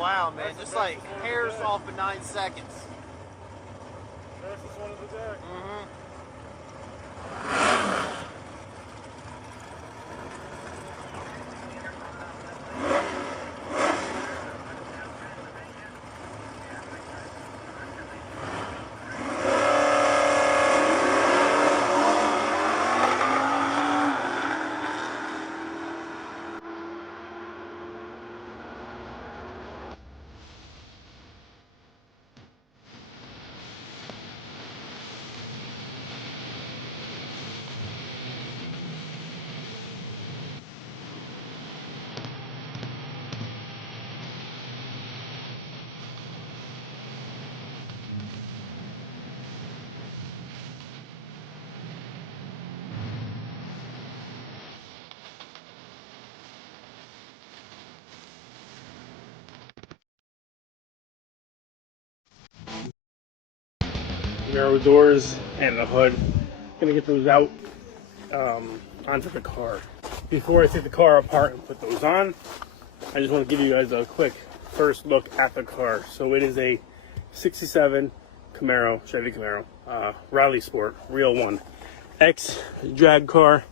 Wow, man, just like hairs off in 9 seconds. Fastest one of the day. Narrow doors and the hood. Gonna get those out onto the car. Before I take the car apart and put those on, I just want to give you guys a quick first look at the car. So it is a 67 Camaro, Chevy Camaro, Rally Sport, real one. Ex-drag car.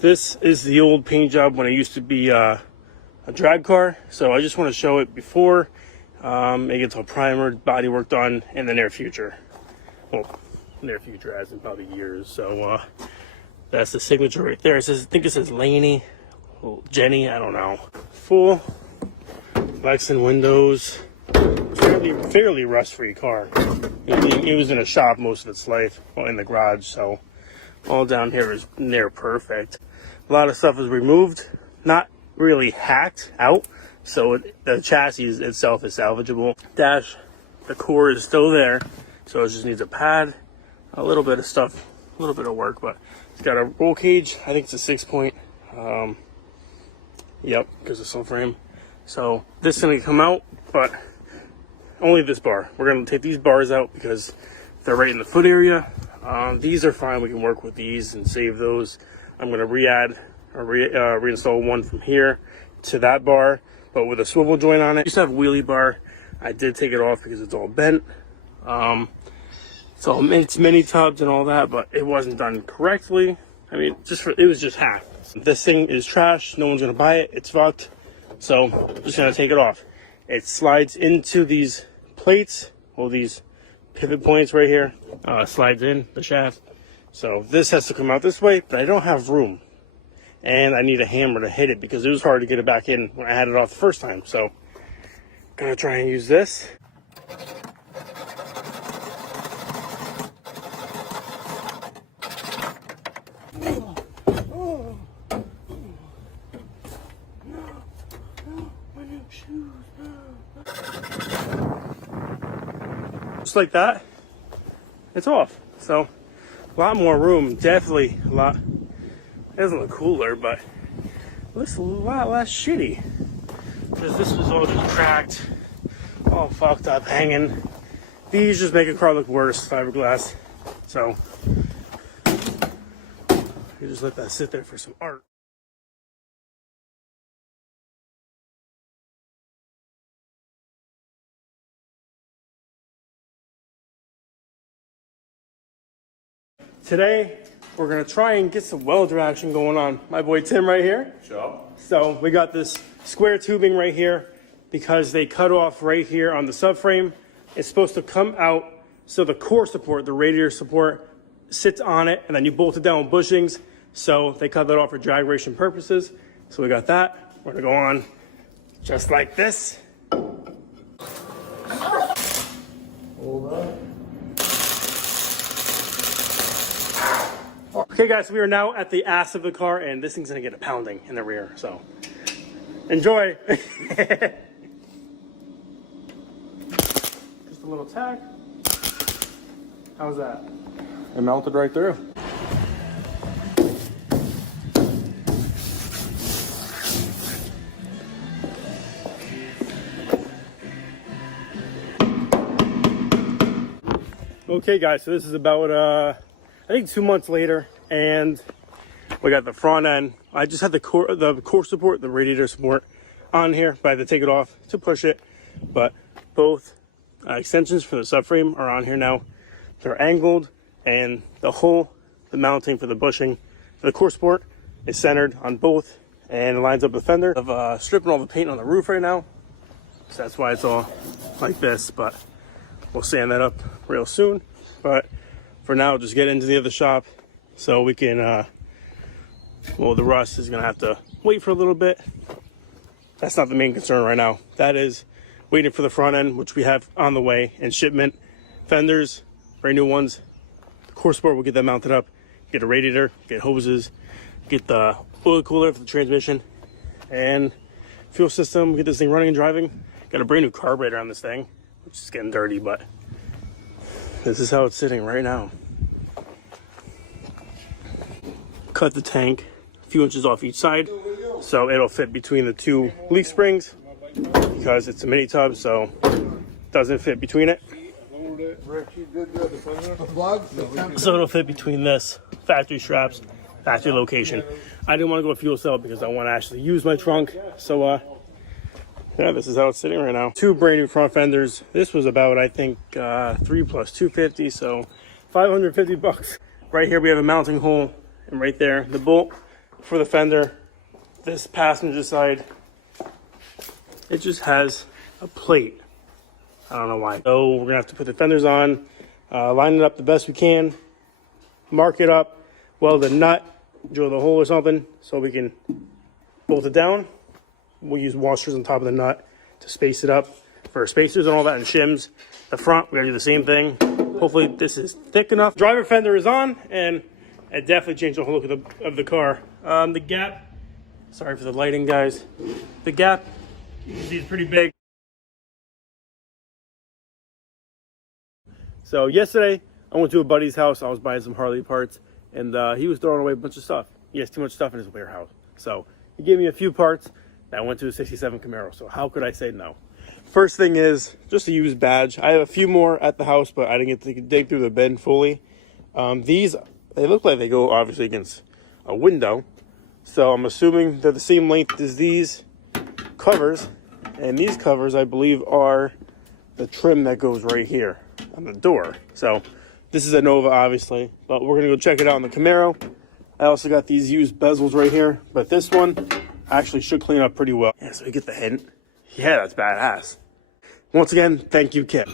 This is the old paint job when it used to be a drag car. So I just want to show it before it gets all primered, body work done in the near future. Well, near future as in probably years. So that's the signature right there. It says, I think it says Laney, Jenny, I don't know. Full Lexan windows, fairly rust-free car. It was in a shop most of its life, well, in the garage. So all down here is near perfect. A lot of stuff is removed, not really hacked out. So the chassis itself is salvageable. Dash, the core is still there. So it just needs a pad, a little bit of stuff, a little bit of work, but it's got a roll cage. I think it's a 6-point. Yep, because of subframe. So this is going to come out, but only this bar. We're going to take these bars out because they're right in the foot area. These are fine. We can work with these and save those. I'm going to reinstall one from here to that bar, but with a swivel joint on it. I used to have a wheelie bar. I did take it off because it's all bent. So it's mini tubs and all that, but it wasn't done correctly. I mean, it was just half. This thing is trash. No one's gonna buy it. It's fucked. So I'm just gonna take it off. It slides into these plates, all these pivot points right here. Slides in the shaft. So this has to come out this way, but I don't have room, and I need a hammer to hit it because it was hard to get it back in when I had it off the first time. So gonna try and use this. Just like that, it's off. So a lot more room, definitely a lot. It doesn't look cooler, but it looks a lot less shitty. Because this was all just cracked, all fucked up, hanging. These just make a car look worse, fiberglass. So you just let that sit there for some art. Today, we're gonna try and get some welder action going on. My boy Tim right here. Sure. So we got this square tubing right here because they cut off right here on the subframe. It's supposed to come out so the core support, the radiator support, sits on it, and then you bolt it down with bushings. So they cut that off for drag racing purposes. So we got that. We're gonna go on just like this. Hold on. Okay guys, we are now at the ass of the car, and this thing's gonna get a pounding in the rear, so enjoy. Just a little tack. How's that? It melted right through. Okay guys, so this is about I think 2 months later, and we got the front end. I just had the core support, the radiator support on here, but I had to take it off to push it. but both extensions for the subframe are on here now. They're angled, and the mounting for the bushing for the core sport is centered on both, and it lines up the fender. I'm stripping all the paint on the roof right now, so that's why it's all like this, but we'll sand that up real soon. But for now, just get into the other shop so we can, well, the rust is gonna have to wait for a little bit. That's not the main concern right now. That is waiting for the front end, which we have on the way, and shipment. Fenders, brand new ones. The core sport, we'll get that mounted up, get a radiator, get hoses, get the oil cooler for the transmission, and fuel system, get this thing running and driving. Got a brand new carburetor on this thing, which is getting dirty, but this is how it's sitting right now. Cut the tank a few inches off each side so it'll fit between the two leaf springs, because it's a mini tub, so it doesn't fit between it. So it'll fit between this factory straps, factory location. I didn't want to go with fuel cell because I want to actually use my trunk. So yeah, this is how it's sitting right now. Two brand new front fenders. This was about, I think, 3 plus 250, so 550 bucks. Right here we have a mounting hole, and right there the bolt for the fender. This passenger side, it just has a plate. I don't know why. So we're gonna have to put the fenders on, line it up the best we can, mark it up, weld the nut, drill the hole or something so we can bolt it down. We'll use washers on top of the nut to space it up for spacers and all that, and shims. The front, we're gonna do the same thing. Hopefully this is thick enough. Driver fender is on, and it definitely changed the whole look of the car. The gap, sorry for the lighting, guys. The gap, you can see it's pretty big. So yesterday, I went to a buddy's house. I was buying some Harley parts, and he was throwing away a bunch of stuff. He has too much stuff in his warehouse. So he gave me a few parts that went to a 67 Camaro. So how could I say no? First thing is just a used badge. I have a few more at the house, but I didn't get to dig through the bin fully. These, they look like they go obviously against a window. So I'm assuming they're the same length as these covers. And these covers, I believe, are the trim that goes right here on the door. So this is a Nova, obviously, but we're gonna go check it out on the Camaro. I also got these used bezels right here, but this one actually should clean up pretty well. Yeah, so you get the hint. Yeah, that's badass. Once again, thank you, Kip.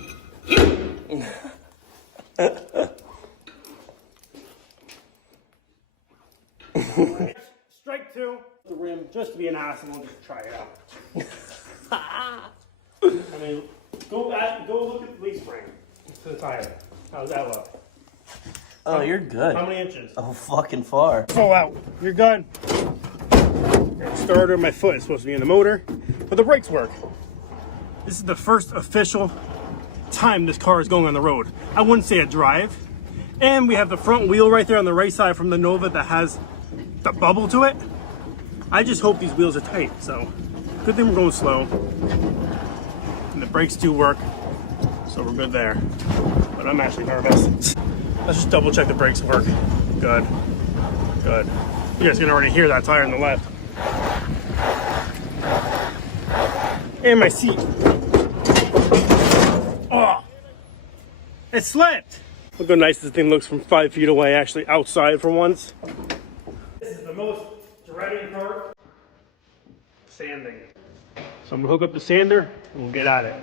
Strike two. The rim, just to be an ass, and we'll just try it out. I mean, go look at the leaf spring to the tire. How's that look? Oh, you're good. How many inches? Oh, fucking far. Pull out. You're good. The starter, my foot is supposed to be in the motor, but the brakes work. This is the first official time this car is going on the road. I wouldn't say a drive. And we have the front wheel right there on the right side from the Nova that has the bubble to it. I just hope these wheels are tight. So good thing we're going slow. And the brakes do work, so we're good there. But I'm actually nervous. Let's just double check the brakes work. Good, good. You guys can already hear that tire on the left. And my seat. Oh, it slipped. Look how nice this thing looks from 5 feet away, actually outside for once. This is the most dreaded part, sanding. So I'm gonna hook up the sander and we'll get at it.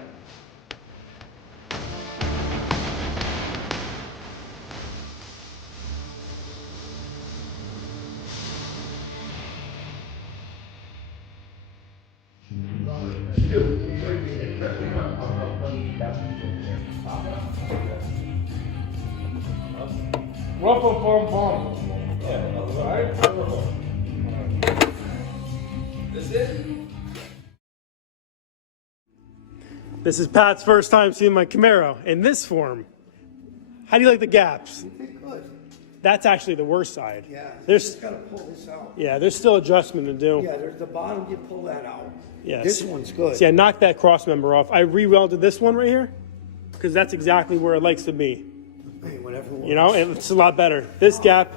This is Pat's first time seeing my Camaro in this form. How do you like the gaps? Good. That's actually the worst side. Yeah, There's, just gotta pull this out. yeah, there's still adjustment to do. Yeah, there's the bottom, you pull that out. Yes. This one's good. See, I knocked that cross member off. I re-welded this one right here because that's exactly where it likes to be. Hey, whatever works. You know, it's a lot better. This gap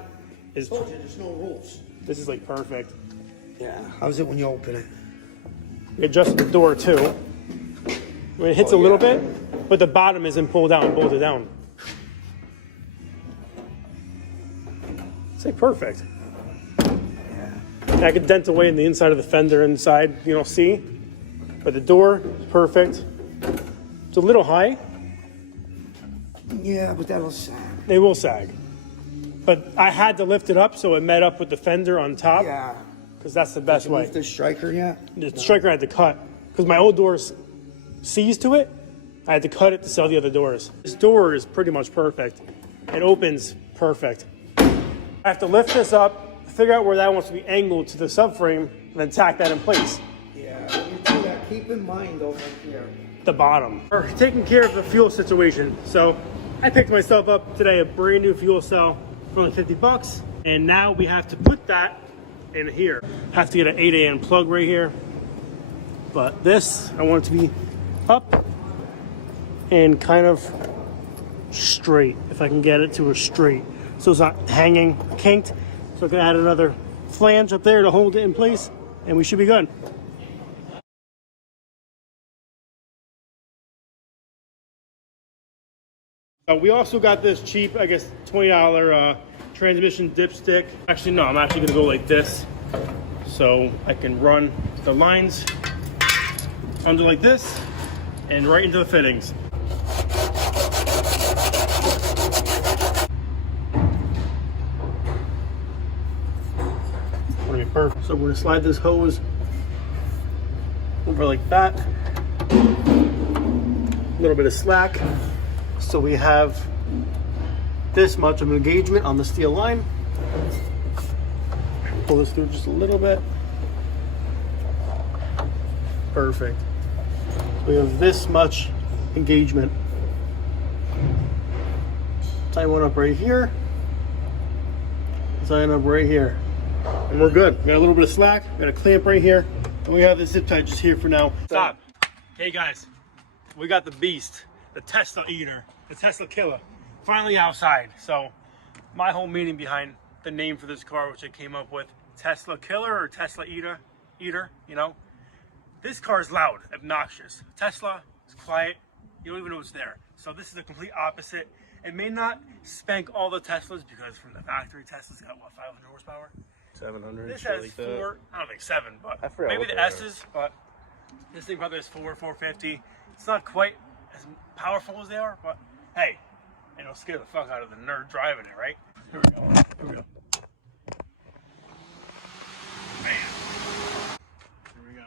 is, Told you, there's no rules. this is like perfect. Yeah. How's it when you open it? We adjusted the door too. When it hits a little bit, but the bottom isn't pulled down, bolted down. It's like perfect. I could dent away in the inside of the fender inside, you don't see. But the door is perfect. It's a little high. Yeah, but that'll sag. They will sag. But I had to lift it up so it met up with the fender on top. Yeah. Because that's the best way. Lift the striker yet? The striker I had to cut. Because my old doors seized to it. I had to cut it to sell the other doors. This door is pretty much perfect. It opens perfect. I have to lift this up, figure out where that wants to be angled to the subframe, and then tack that in place. Yeah, when you do that, keep in mind over here. The bottom. We're taking care of the fuel situation. So I picked myself up today a brand new fuel cell for only 50 bucks. And now we have to put that in here. Have to get an 8 AN plug right here. But this, I want it to be up and kind of straight, if I can get it to a straight. So it's not hanging, kinked. So I can add another flange up there to hold it in place, and we should be good. We also got this cheap, I guess, $20 transmission dipstick. Actually, no, I'm actually gonna go like this. So I can run the lines under like this and right into the fittings. Gonna be perfect. So we're gonna slide this hose over like that. A little bit of slack. So we have this much of engagement on the steel line. Pull this through just a little bit. Perfect. We have this much engagement. Tie one up right here. Tie it up right here. And we're good. We got a little bit of slack. We got a clamp right here. And we have the zip tie just here for now. Stop. Hey guys, we got the beast. The Tesla eater, the Tesla killer, finally outside. So my whole meaning behind the name for this car, which I came up with, Tesla killer or Tesla eater, you know. This car is loud, obnoxious. Tesla is quiet, you don't even know it's there. So this is the complete opposite. It may not spank all the Teslas because from the factory, Tesla's got what, 500 horsepower? 700. This has like 4, I don't think 7, but forgot maybe what the they are. S's, but this thing probably has 450. It's not quite as powerful as they are, but hey, it'll scare the fuck out of the nerd driving it, right? Here we go. Here we go. Man. Here we go.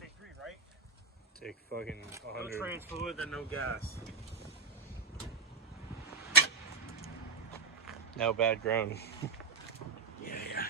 Take 3, right? Take fucking No 100. trans fluid and no gas. Now bad ground. Yeah.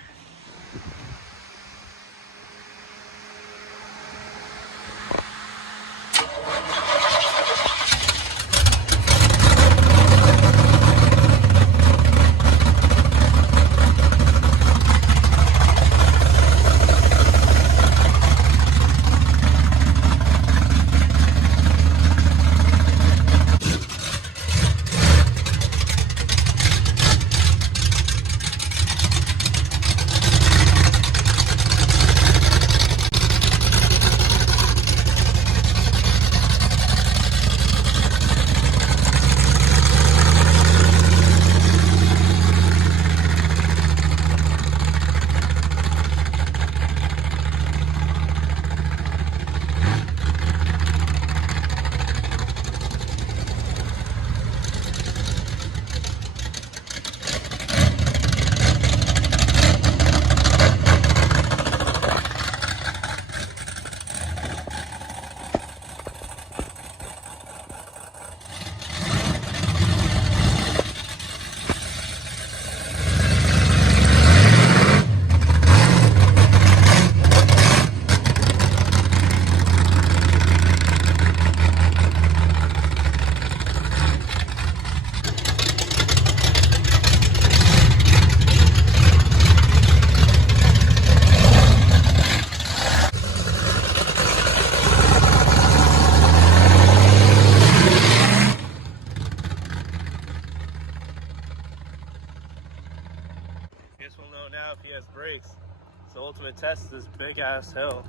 test this big ass hill.